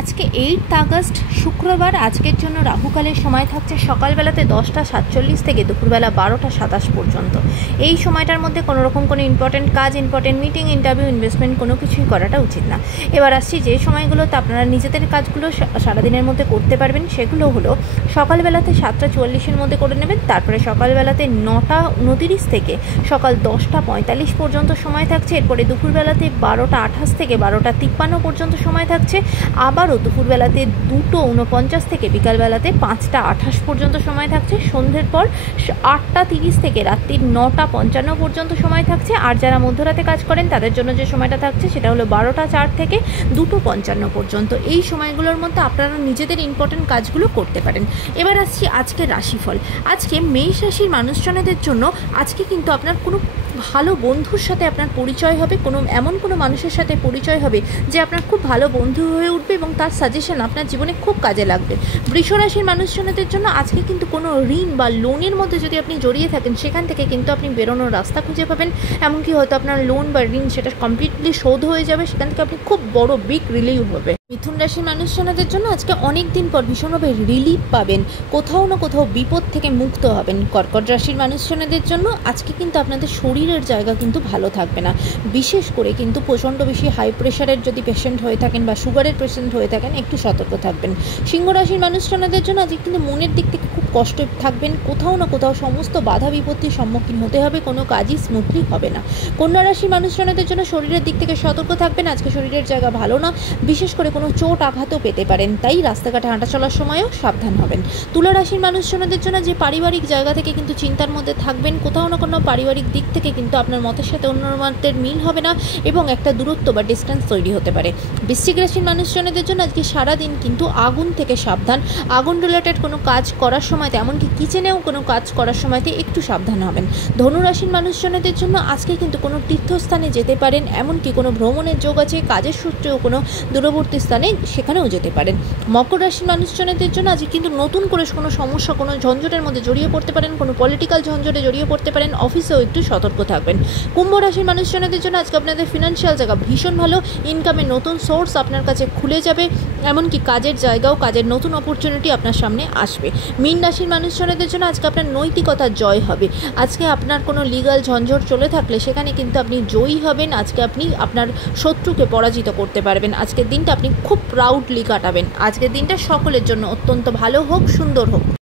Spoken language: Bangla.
আজকে 8 আগস্ট শুক্রবার। আজকের জন্য রাহুকালের সময় থাকছে সকালবেলাতে 10টা 47 থেকে দুপুরবেলা 12টা 27 পর্যন্ত। এই সময়টার মধ্যে কোনো রকম কোনো ইম্পর্টেন্ট কাজ, ইম্পর্টেন্ট মিটিং, ইন্টারভিউ, ইনভেস্টমেন্ট কোনো কিছুই করাটা উচিত না। এবার আসছি যে সময়গুলোতে আপনারা নিজেদের কাজগুলো সারাদিনের মধ্যে করতে পারবেন, সেগুলো হলো সকালবেলাতে 7টা 44-এর মধ্যে করে নেবেন। তারপরে সকালবেলাতে 9টা 29 থেকে সকাল 10টা 45 পর্যন্ত সময় থাকছে। এরপরে দুপুরবেলাতে 12টা 28 থেকে 12টা 53 পর্যন্ত সময় থাকছে। আবারও দুপুরবেলাতে 2টো 49 থেকে বিকালবেলাতে 5টা 28 পর্যন্ত সময় থাকছে। সন্ধ্যের পর 8টা 30 থেকে রাত্রির 9টা 55 পর্যন্ত সময় থাকছে। আর যারা মধ্যরাতে কাজ করেন তাদের জন্য যে সময়টা থাকছে সেটা হলো 12টা 4 থেকে 2টো 55 পর্যন্ত। এই সময়গুলোর মধ্যে আপনারা নিজেদের ইম্পর্টেন্ট কাজগুলো করতে পারেন। এবার আসছি আজকের রাশিফল। আজকে মেষ রাশির মানুষজনদের জন্য আজকে কিন্তু আপনার কোনো ভালো বন্ধুর সাথে আপনার পরিচয় হবে, এমন কোনো মানুষের সাথে পরিচয় হবে যে আপনার খুব ভালো বন্ধু হয়ে উঠবে এবং তার সাজেশন আপনার জীবনে খুব কাজে লাগবে। বৃষ রাশির মানুষজনদের জন্য আজকে কিন্তু কোনো ঋণ বা লোনের মধ্যে যদি আপনি জড়িয়ে থাকেন সেখান থেকে কিন্তু আপনি বেরোনোর রাস্তা খুঁজে পাবেন। এমনকি হয়তো আপনার লোন বা ঋণ সেটা কমপ্লিটলি শোধ হয়ে যাবে, সেখান থেকে আপনি খুব বড় বিগ রিলিফ হবে। মিথুন রাশির মানুষজনদের জন্য আজকে অনেক দিন পর ভীষণভাবে রিলিফ পাবেন, কোথাও না কোথাও বিপদ থেকে মুক্ত হবেন। কর্কট রাশির মানুষজনদের জন্য আজকে কিন্তু আপনাদের শরীরের জায়গা কিন্তু ভালো থাকবে না, বিশেষ করে কিন্তু প্রচণ্ড বেশি হাই প্রেশারের যদি পেশেন্ট হয়ে থাকেন বা সুগারের পেশেন্ট হয়ে থাকেন একটু সতর্ক থাকবেন। সিংহ রাশির মানুষজনদের জন্য আজকে কিন্তু মনের দিক থেকে খুব কষ্টে থাকবেন, কোথাও না কোথাও সমস্ত বাধা বিপত্তির সম্মুখীন হতে হবে, কোনো কাজই স্মুথলি হবে না। কন্যা রাশির মানুষজনদের জন্য শরীরের দিক থেকে সতর্ক থাকবেন, আজকে শরীরের জায়গা ভালো না, বিশেষ করে কোনো চোট আঘাতও পেতে পারেন, তাই রাস্তাঘাটে হাঁটা চলার সময়ও সাবধান হবেন। তুলা রাশির মানুষজনদের জন্য যে পারিবারিক জায়গা থেকে কিন্তু চিন্তার মধ্যে থাকবেন, কোথাও না কোনো পারিবারিক দিক থেকে কিন্তু আপনার মতের সাথে অন্য মতের মিল হবে না এবং একটা দূরত্ব বা ডিস্টেন্স তৈরি হতে পারে। বৃশ্চিক রাশির মানুষজনদের জন্য আজকে সারাদিন কিন্তু আগুন থেকে সাবধান, আগুন রিলেটেড কোনো কাজ করার সময়তে, এমনকি কিচেনেও কোনো কাজ করার সময়তে একটু সাবধান হবেন। ধনু রাশির মানুষজনদের জন্য আজকে কিন্তু কোনো তীর্থস্থানে যেতে পারেন, এমনকি কোনো ভ্রমণের যোগ আছে, কাজের সূত্রেও কোনো দূরবর্তী স্থানে সেখানেও যেতে পারেন। মকর রাশির মানুষজনদের জন্য আজকে কিন্তু নতুন করে কোনো সমস্যা, কোনো ঝঞ্ঝটের মধ্যে জড়িয়ে পড়তে পারেন, কোনো পলিটিক্যাল ঝঞ্ঝটে জড়িয়ে পড়তে পারেন, অফিসেও একটু সতর্ক থাকবেন। কুম্ভ রাশির মানুষজনদের জন্য আজকে আপনাদের ফিনান্সিয়াল জায়গা ভীষণ ভালো, ইনকামের নতুন সোর্স আপনার কাছে খুলে যাবে, এমনকি কাজের জায়গাও, কাজের নতুন অপরচুনিটি আপনার সামনে আসবে। মীন রাশির মানুষজনদের জন্য আজকে আপনার নৈতিকতার জয় হবে, আজকে আপনার কোনো লিগাল ঝঞ্ঝট চলে থাকলে সেখানে কিন্তু আপনি জয়ী হবেন, আজকে আপনি আপনার শত্রুকে পরাজিত করতে পারবেন। আজকের দিনটা আপনি খুব প্রাউডলি কাটাবেন। আজকের দিনটা সকলের জন্য অত্যন্ত ভালো হোক, সুন্দর হোক।